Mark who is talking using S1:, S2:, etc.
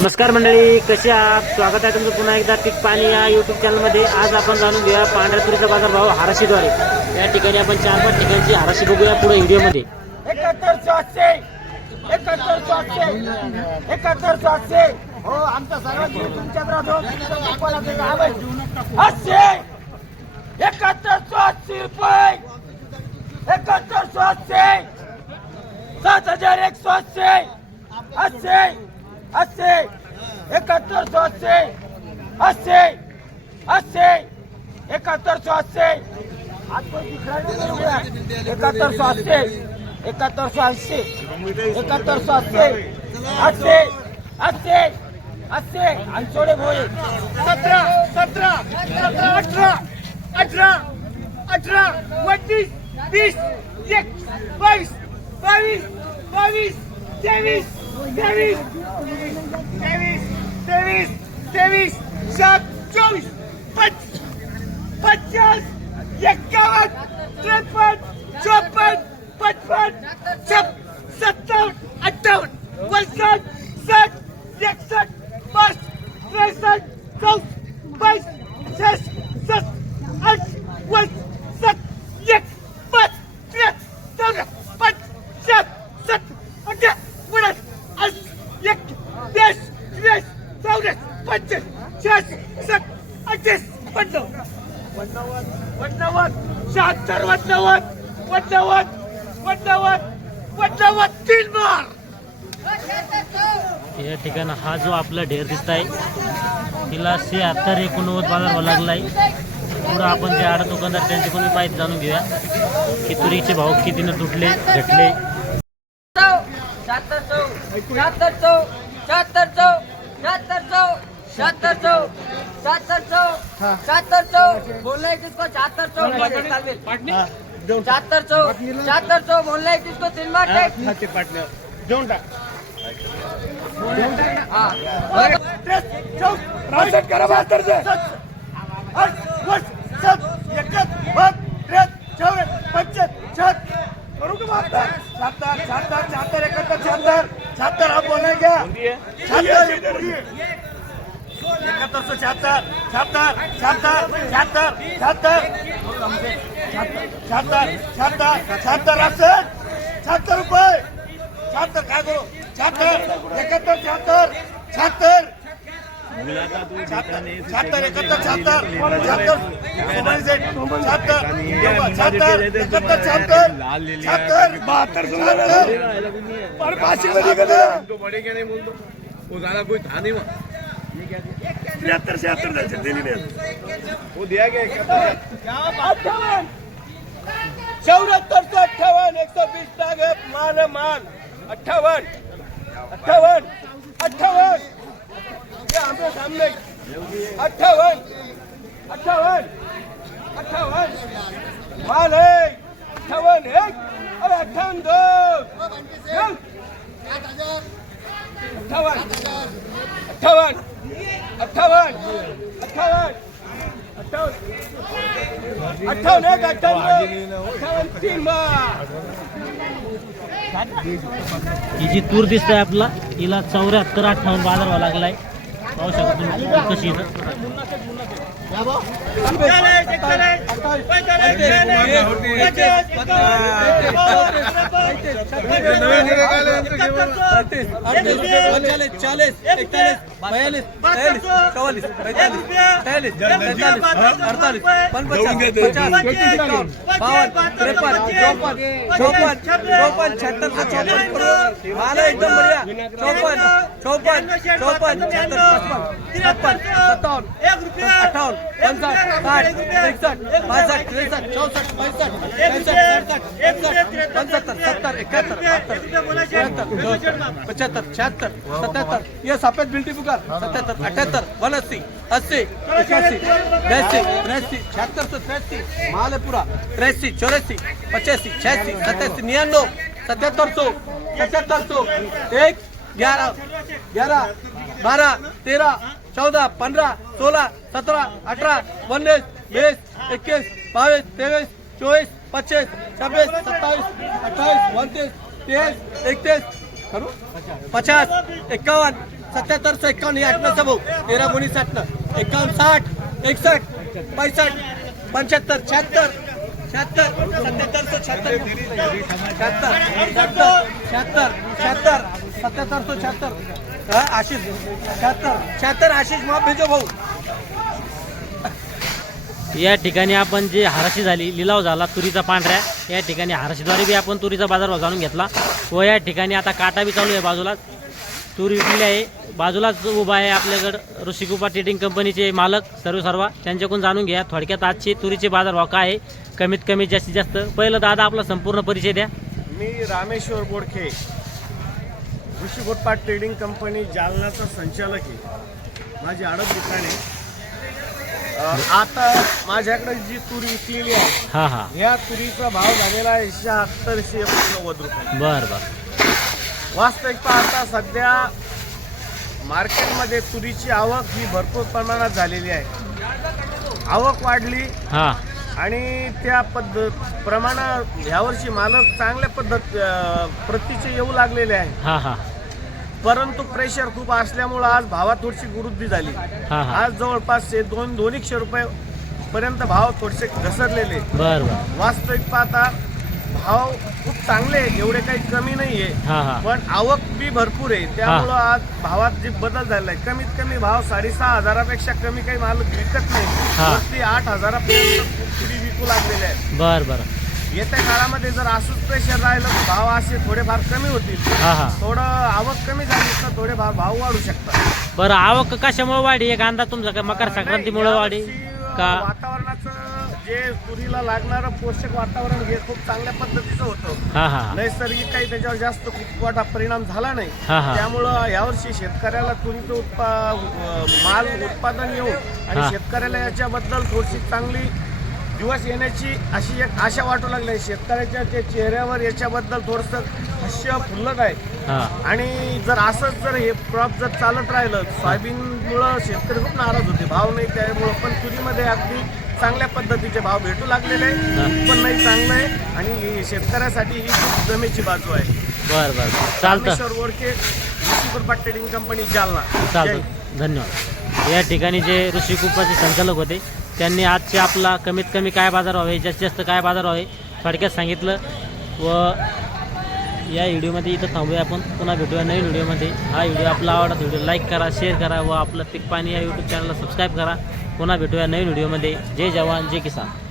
S1: नमस्कार मंडळी कसे आहात? स्वागत आहे तुमचं पुन्हा एकदा पीक पाणी या युट्यूब चॅनलमध्ये आज आपण जाणून घेऊया पांढऱ्या तुरीचा बाजारभाव हाराशीद्वारे. या ठिकाणी आपण चार पाच ठिकाणची हाराशी बघूया पुढे व्हिडिओमध्ये
S2: एकाहत्तर सातशे एकाहत्तर सातशे एकाहत्तर सातशे हो आमचा सगळा आहे. एकाहत्तर सातशे रुपये. एकाहत्तर सातशे सात हजार एक सातशे आठशे आठशे एकाहत्तर सातशे आठशे आठशे एकाहत्तर सातशे आपको दिख रहा है? एकाहत्तर सौ अस्सी इकहत्तर सौ अस्सी इकहत्तर सौ अस्सी अस्सी अस्सी अस्सी. अंचोड़े भोई सत्रह सत्रह सत्रह अठारह अठारह अठारह उन्नीस बीस एक बाईस बाईस बाईस तेईस Davis! Davis! Davis! Davis! Zap! Jones! Pat! Patjas! Jakovat! Trepat! Chopat! Patpat! Chopat! शहात्तर वन्नावन्न वन्नावन्न वन्नावन्न वन्नावन्न तीन मार!
S1: या ठिकाणी हा जो आपला ढेर दिसत आहे तिला शहात्तर एकोणनव्वद बाजारभाव लागलाय. पुढं आपण जे आड दुकानदार त्यांची कोणी माहिती जाणून घेऊया की तुरीचे भाव कितीनं तुटले घटले.
S3: शहात्तर चौ शहात्तर चौ शहात्तर चौ शहात्तर चौ शहात्तर चौ शहात्तर सौ शहात्तर सौ किसको? शहात्तर सौ शहात्तर सौ किसको? तीन बार देऊन
S2: टाक करा बहात्तर से सात करूँ एकाहत्तर शहात्तर शहात्तर शहात्तर शहात्तर शहात्तर. शहात्तर शहात्तर शहात्तर राशन शहात्तर रुपये. शहात्तर काय करू? शहात्तर एकाहत्तर शहात्तर शहात्तर. शहात्तर एकाहत्तर शहात्तर. शहात्तर एकाहत्तर शहात्तर शहात्तर. बहात्तर शहात्तर गेलं.
S4: तो बढ़ेगा नहीं बोल दो वो ज्यादा कोई था नहीं वहाँ.
S2: तिहत्तर छिहत्तर दिल्ली
S4: वो दिया गया
S2: अट्ठावन चौहत्तर से अट्ठावन एक सौ बीस लाख है मान है मान। अट्ठावन अट्ठावन अट्ठावन। ये हमारे सामने। अट्ठावन अट्ठावन अट्ठावन। मान है अट्ठावन एक और अट्ठावन दो। अट्ठावन अट्ठावन। अठ्ठावन्न एक अठ्ठावन्न तीन
S1: ही जी तूर दिसत आहे आपला हिला चौऱ्याहत्तर अठ्ठावन्न बाजारावा लागलाय. पाहू शकता तुम्ही कशी आहे
S5: चालीस चालीस इकतालीस बयालीस बयालीस चौवालीस पैंतालीस तैंतालीस तैंतालीस अड़तालीस पचपन पचास बावन तिरपन चौपन चौपन चौपन छहत्तर से चौपन एकदम बढ़िया चौपन चौपन चौपन छहत्तर पचपन छप्पन सत्तावन अट्ठावन पंचाहत्तर साठ सत्याहत्तर या सापेत बिल्टी पुकार सत्याहत्तर अठ्याहत्तर वनस्सी अस्सी एकासी ब्याऐंशी त्र्यासी शहात्तर से त्र्यासी महालपुरा त्र्यासी चौरासी पचासी छियासी सत्यासी निन्यानवे सत्याहत्तर सौ सत्याहत्तर सौ एक ग्यारह ग्यारह बारह तेरह चौदा पंधरा सोळा सतरा अठरा उन्नीस वीस एकवीस बावीस तेवीस चोवीस पच्चीस छब्बीस सत्तावीस अठ्ठावीस उनतीस तेवीस एकतीस करू? पचास एक्कावन्न सत्याहत्तर सो एक्कावन्न हे आठवणचं तेरा गुणी साठनं एक्कावन्न साठ एकसष्ट पैसष्ट पंच्याहत्तर शहात्तर शहात्तर सत्याहत्तर सो शहात्तर शहात्तर शहात्तर शहात्तर सत्याहत्तर सो शहात्तर आशिष. शहात्तर शहात्तर आशिष माफ भेजो भाऊ.
S1: या ठिकाणी आपण जे हाराशी झाली लिलाव झाला तुरीचा पांढऱ्या या ठिकाणी हाराशीद्वारे बी आपण तुरीचा बाजारभाव जाणून घेतला. व या ठिकाणी आता काटा बी चालू आहे बाजूला. तूर विकलेली आहे. बाजूलाच उभा आहे आपल्याकडं ऋषिकुपा ट्रेडिंग कंपनीचे मालक सर्व सर्वा. त्यांच्याकडून जाणून घ्या थोडक्यात आजचे तुरीचे बाजारभाव काय आहे. कमीत कमी जास्तीत जास्त. पहिलं दादा आपला संपूर्ण परिचय द्या.
S3: मी रामेश्वर बोडखे. कृषी गोटपाट ट्रेडिंग कंपनी जालनाचा संचालक आहे. माझी आडत दुकान आहे. आता माझ्याकडे जी तूर विकलेली आहे
S1: हां हां.
S3: ह्या तुरीचा भाव झालेला आहे शहात्तरशे एकोणनव्वद रुपये.
S1: बरं बरं.
S3: वास्तविक पाहता सध्या मार्केटमध्ये तुरीची आवक ही भरपूर प्रमाणात झालेली आहे. आवक वाढली.
S1: हां.
S3: आणि त्या पद्धत प्रमाणात यावर्षी मालक चांगल्या पद्धत प्रतीचे येऊ लागलेले आहे.
S1: हां हां.
S3: परंतु प्रेशर खूप असल्यामुळं आज भावात थोडीशी वृद्धी झाली.
S1: हां हां.
S3: आज जवळपास हे दोन दोन एकशे रुपये पर्यंत भाव थोडेसे घसरलेले.
S1: बरं बरं.
S3: वास्तविक पाहता भाव खूप चांगले आहेत एवढे काही कमी नाहीये.
S1: हां हां.
S3: पण आवक बी भरपूर आहे. त्यामुळं आज भावात जे बदल झालेला आहे कमीत कमी भाव साडेसहा हजारापेक्षा कमी काही माल विकत नाही. वरती आठ हजारापर्यंत पुरी विकू लागलेले आहेत.
S1: बरं बरं.
S3: येत्या काळामध्ये जर असंच प्रेशर राहिलं तर भाव असे थोडेफार कमी होतील.
S1: हां हां.
S3: थोडं आवक कमी झाली तर थोडेफार भाव वाढू शकतात.
S1: बरं आवक कशामुळे वाढी एक अंदाज तुमचा का मकर संक्रांतीमुळे वाढी का?
S3: वातावरणाचं जे तुरीला लागणारं पोषक वातावरण हे खूप चांगल्या पद्धतीचं होतं
S1: हां हां
S3: नैसर्गिक काही त्याच्यावर जास्त खूप मोठा परिणाम झाला नाही
S1: हा, हा.
S3: त्यामुळं यावर्षी शेतकऱ्याला तुरीचं उत्पा अं, माल उत्पादन येऊन आणि
S1: हा.
S3: शेतकऱ्याला याच्याबद्दल थोडीशी चांगली दिवस येण्याची अशी एक आशा वाटू लागली आहे. शेतकऱ्याच्या ते चेहऱ्यावर याच्याबद्दल थोडंसं हास्य फुलत आहे
S1: हां
S3: आणि जर असंच जर हे क्रॉप जर चालत राहिलं सोयाबीनमुळं शेतकरी खूप नाराज होते भाव नाही त्यामुळं पण तुरीमध्ये अगदी चांगल्या पद्धतीचे भाव भेटू लागलेले उत्पन्न नाही चांगलं आहे. आणि हे शेतकऱ्यासाठी ही खूप जमेची बाजू आहे.
S1: बरं बरं. चालतं.
S3: Wadke Rishikrupa trading company Jalna.
S1: चालतं. धन्यवाद. या ठिकाणी जे ऋषी कुपाचे संचालक होते त्यांनी आजचे आपला कमीत कमी काय बाजार व्हावे जास्तीत जास्त काय बाजार व्हावे थोडक्यात सांगितलं. व या व्हिडिओमध्ये इथं थांबूया आपण. पुन्हा भेटूया नवीन व्हिडिओमध्ये. हा व्हिडिओ आपला आवडला व्हिडिओ लाईक करा शेअर करा व आपलं पीक पाणी या यूट्यूब चॅनलला सबस्क्राईब करा. पुन्हा भेटूया नवीन व्हिडिओमध्ये. जय जवान जय किसान.